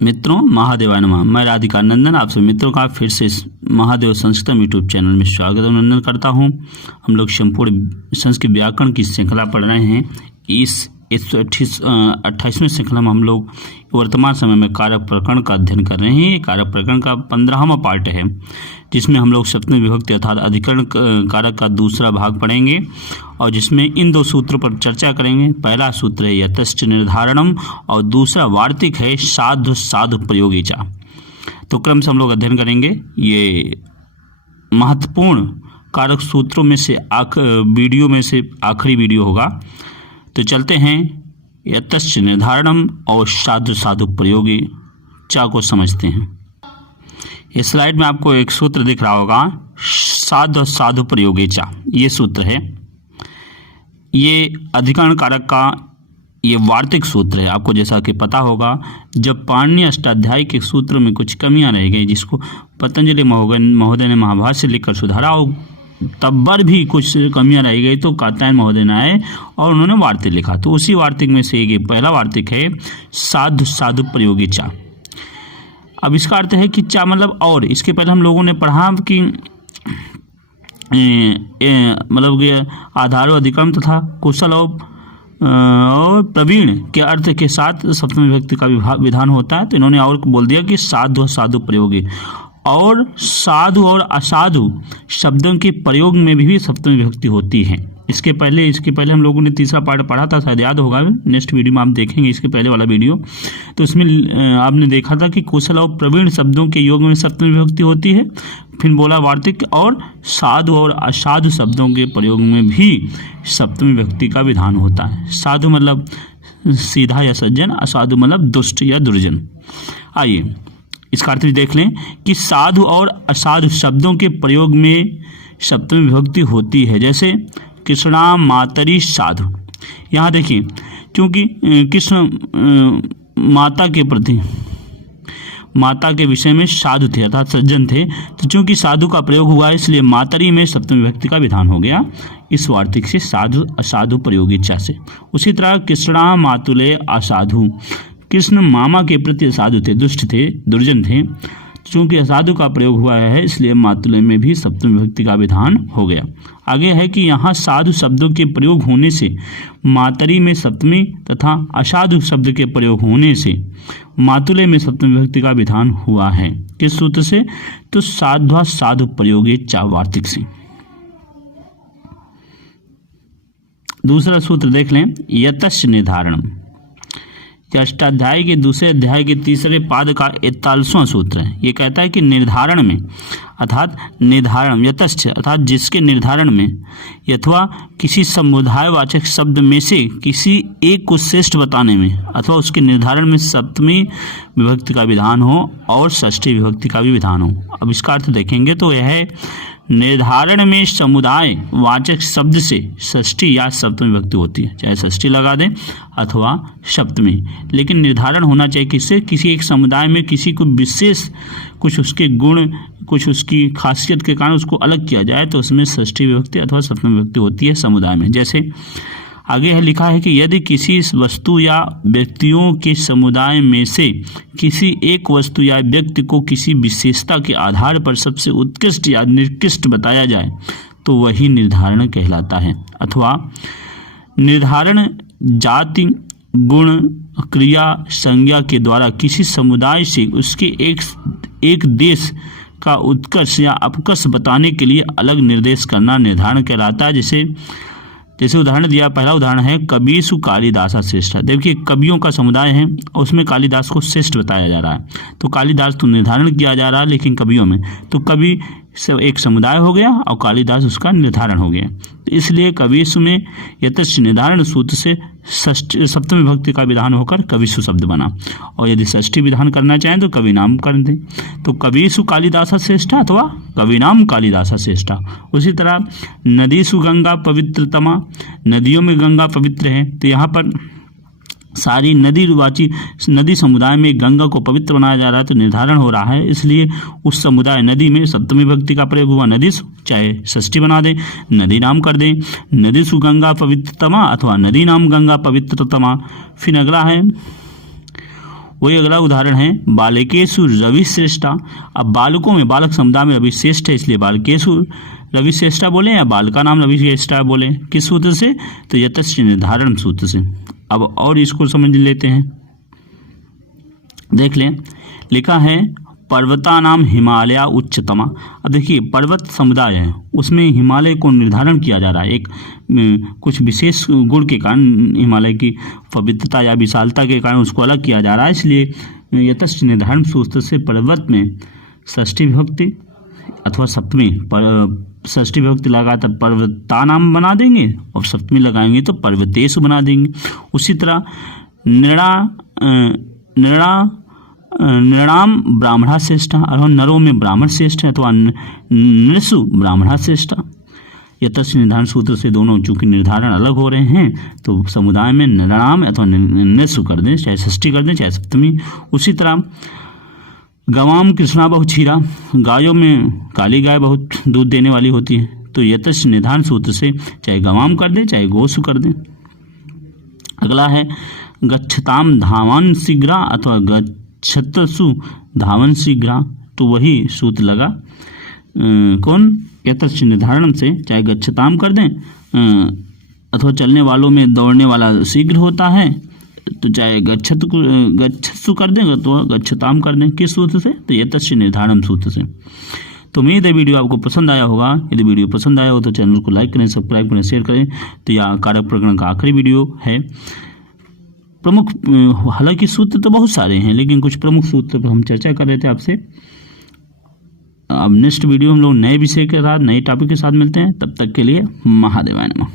मित्रों, महादेवाय नमः। मैं राधिका नंदन आप सभी मित्रों का फिर से इस महादेव संस्कृतम यूट्यूब चैनल में स्वागत अभिनंदन करता हूं। हम लोग संपूर्ण संस्कृत व्याकरण की श्रृंखला पढ़ रहे हैं। इस 128वें श्रृंखला में हम लोग वर्तमान समय में कारक प्रकरण का अध्ययन कर रहे हैं। कारक प्रकरण का 15वां पार्ट है, जिसमें हम लोग सप्तमी विभक्ति अर्थात अधिकरण कारक का दूसरा भाग पढ़ेंगे और जिसमें इन दो सूत्रों पर चर्चा करेंगे। पहला सूत्र है यतश्च निर्धारणम और दूसरा वार्तिक है साधु साधु प्रयोगी चा। तो क्रम से हम लोग अध्ययन करेंगे। ये महत्वपूर्ण कारक सूत्रों में से वीडियो में से आखिरी वीडियो होगा। तो चलते हैं यतश्च निर्धारणम और साधु साधु प्रयोगी चा को समझते हैं। इस स्लाइड में आपको एक सूत्र दिख रहा होगा, साधु साधु प्रयोगी चा। ये सूत्र है, ये अधिकरण कारक का ये वार्तिक सूत्र है। आपको जैसा कि पता होगा, जब पाणिनि अष्टाध्यायी के सूत्र में कुछ कमियां रह गई, जिसको पतंजलि महोदय ने महाभाष्य लिखकर सुधारा, और तब पर भी कुछ कमियां रह गई, तो कात्यायन महोदय ने आए और उन्होंने वार्तिक लिखा। तो उसी वार्तिक में से ये पहला वार्तिक है साधु साधु प्रयोगी चा। अब इसका अर्थ है कि चा मतलब और। इसके पहले हम लोगों ने पढ़ा कि मतलब कि आधार अधिकरण तथा कुशल और प्रवीण के अर्थ के साथ सप्तमी विभक्ति का विधान होता है। तो इन्होंने और बोल दिया कि साधु साधु प्रयोगी, और साधु और असाधु शब्दों के प्रयोग में भी सप्तमी विभक्ति होती है। इसके पहले हम लोगों ने तीसरा पार्ट पढ़ा था, शायद याद होगा। नेक्स्ट वीडियो में आप देखेंगे इसके पहले वाला वीडियो। तो इसमें आपने देखा था कि कुशल और प्रवीण शब्दों के योग में सप्तमी विभक्ति होती है। फिर बोला वार्तिक, और साधु और असाधु शब्दों के प्रयोग में भी सप्तमी विभक्ति का विधान होता है। साधु मतलब सीधा या सज्जन, असाधु मतलब दुष्ट या दुर्जन। आइए इसका अर्थ भी देख लें कि साधु और असाधु शब्दों के प्रयोग में सप्तमी विभक्ति होती है। जैसे कृष्णा मातरी साधु। यहाँ देखिए, क्योंकि कृष्ण माता के प्रति, माता के विषय में साधु थे अर्थात सज्जन थे, तो चूंकि साधु का प्रयोग हुआ, इसलिए मातरी में सप्तमी विभक्ति का विधान हो गया इस वार्तिक से, साधु असाधु प्रयोगी चा से। उसी तरह कृष्णा मातुले असाधु। कृष्ण मामा के प्रति असाधु थे, दुष्ट थे, दुर्जन थे। चूंकि असाधु का प्रयोग हुआ है, इसलिए मातुले में भी सप्तमी विभक्ति का विधान हो गया। आगे है कि यहाँ साधु शब्दों के प्रयोग होने से मातरी में सप्तमी तथा असाधु शब्द के प्रयोग होने से मातुले में सप्तमी विभक्ति का विधान हुआ है। किस सूत्र से? तो साध्वा साधु प्रयोगे चा वार्तिक से। दूसरा सूत्र देख लें, यतश्च निर्धारणम। अष्टाध्यायी के दूसरे अध्याय के तीसरे पाद का 41वां सूत्र है। ये कहता है कि निर्धारण में अर्थात निर्धारण यतश्च अर्थात जिसके निर्धारण में, अथवा किसी समुदायवाचक शब्द में से किसी एक को श्रेष्ठ बताने में, अथवा उसके निर्धारण में सप्तमी विभक्ति का विधान हो और षष्ठी विभक्ति का भी विधान हो। अब इसका अर्थ देखेंगे तो यह है, निर्धारण में समुदाय वाचक शब्द से षष्ठी या सप्तमी विभक्ति होती है, चाहे षष्ठी लगा दें अथवा सप्तमी, लेकिन निर्धारण होना चाहिए किससे? किसी एक समुदाय में किसी को विशेष कुछ उसके गुण, कुछ उसकी खासियत के कारण उसको अलग किया जाए, तो उसमें षष्ठी विभक्ति अथवा सप्तमी विभक्ति होती है समुदाय में। जैसे आगे है लिखा है कि यदि किसी वस्तु या व्यक्तियों के समुदाय में से किसी एक वस्तु या व्यक्ति को किसी विशेषता के आधार पर सबसे उत्कृष्ट या निकृष्ट बताया जाए, तो वही निर्धारण कहलाता है। अथवा निर्धारण जाति, गुण, क्रिया, संज्ञा के द्वारा किसी समुदाय से उसके एक देश का उत्कर्ष या अपकर्ष बताने के लिए अलग निर्देश करना निर्धारण कहलाता है। जैसे उदाहरण दिया, पहला उदाहरण है कबीसु कालिदासा श्रेष्ठ। देखिए, कवियों का समुदाय है और उसमें कालिदास को श्रेष्ठ बताया जा रहा है, तो कालिदास तो निर्धारण किया जा रहा है, लेकिन कवियों में तो कवि से एक समुदाय हो गया और कालिदास उसका निर्धारण हो गया। तो इसलिए कविसु में यतश्च निर्धारण सूत्र से सप्तमी विभक्ति का विधान होकर कविसु शब्द बना, और यदि षष्ठी विधान करना चाहें तो कवि नाम कर दें, तो कविसु कालिदासा श्रेष्ठा अथवा कविनाम कालिदासा श्रेष्ठा। उसी तरह नदीसु गंगा पवित्रतमा, नदियों में गंगा पवित्र है, तो यहाँ पर सारी नदी समुदाय में गंगा को पवित्र बनाया जा रहा है, तो निर्धारण हो रहा है, इसलिए उस समुदाय नदी में सप्तमी विभक्ति का प्रयोग हुआ। नदीसु चाहे षष्ठी बना दें, नदी नाम कर दें, नदीसु गंगा पवित्रतमा अथवा नदी नाम गंगा पवित्रतमा। फिर अगला है वही अगला उदाहरण है बालकेषु रवि श्रेष्ठा। अब बालकों में, बालक समुदाय में रवि श्रेष्ठ है, इसलिए बालकेषु रवि श्रेष्ठा बोले या बाल का नाम रवि श्रेष्ठा बोले। किस सूत्र से? तो यतश्च निर्धारण सूत्र से। अब और इसको समझ लेते हैं, देख लें। लिखा है पर्वता नाम हिमालय उच्चतमा। अब देखिए पर्वत समुदाय है, उसमें हिमालय को निर्धारण किया जा रहा है। एक कुछ विशेष गुण के कारण, हिमालय की पवित्रता या विशालता के कारण उसको अलग किया जा रहा है, इसलिए यतश्च निर्धारण सूत्र से पर्वत में षष्ठी विभक्ति अथवा सप्तमी, षष्ठी विभक्ति लगाकर पर्वता नाम बना देंगे और सप्तमी लगाएंगे तो पर्वतेषु बना देंगे। उसी तरह नृणाम ब्राह्मणा श्रेष्ठा, अथवा नरों में ब्राह्मण श्रेष्ठ है अथवा नृषु ब्राह्मणा श्रेष्ठा। यतश्च निर्धारण सूत्र से दोनों चूंकि निर्धारण अलग हो रहे हैं तो समुदाय में नृणाम अथवा नृषु कर दें, चाहे षष्ठी कर दें चाहे सप्तमी। उसी तरह गवाम कृष्णा बहु क्षीरा, गायों में काली गाय बहुत दूध देने वाली होती है, तो यतश्च निर्धारण सूत्र से चाहे गवाम कर दें चाहे गोसु कर दें। अगला है गच्छताम धावन शीघ्रा अथवा गच्छतसु धावन शीघ्रा, तो वही सूत्र लगा कौन? यतश्च निर्धारण से चाहे गच्छताम कर दें अथवा चलने वालों में दौड़ने वाला शीघ्र होता है, तो चाहे गच्छत्सु कर दें तो गच्छताम कर दें। किस सूत्र से? तो यतश्च निर्धारण सूत्र से। तो उम्मीद है वीडियो आपको पसंद आया होगा। यदि वीडियो पसंद आया हो तो चैनल को लाइक करें, सब्सक्राइब करें, शेयर करें। तो यह कारक प्रकरण का आखिरी वीडियो है। प्रमुख, हालांकि सूत्र तो बहुत सारे हैं लेकिन कुछ प्रमुख सूत्र पर हम चर्चा कर रहे थे आपसे। अब नेक्स्ट वीडियो हम लोग नए विषय के साथ, नए टॉपिक के साथ मिलते हैं। तब तक के लिए महादेवाय नमः।